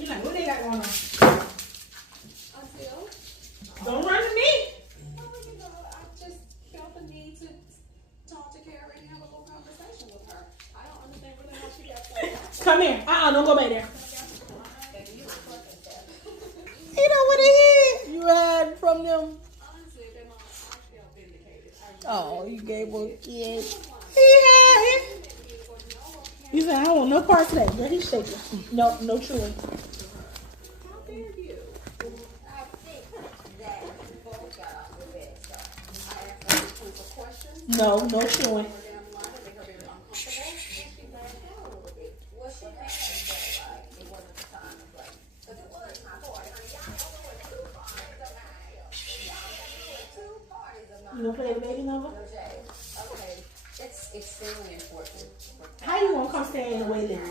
You like, what they got going on? Until. Don't run to me. Well, you know, I just felt the need to talk to Carrie and have a little conversation with her. I don't understand really how she got so. Come here. Don't go back there. You know what it is? You hide from them. Honestly, that mom, I feel vindicated. Oh, you gave her a kiss. He had it. You said, I don't want no parts of that. Girl, he's shaking. No chewing. How dare you? I think that you both got off the bed, so I asked her a bunch of questions. No chewing. They were down the line, they make her very uncomfortable. She laid down a little bit. Well, she had said, like, it wasn't the time to play. Because it was my party. Honey, y'all know what two parties of mine. Y'all know what two parties of mine. You gonna play the baby number? Okay, it's extremely important. How you gonna come stand in the way then?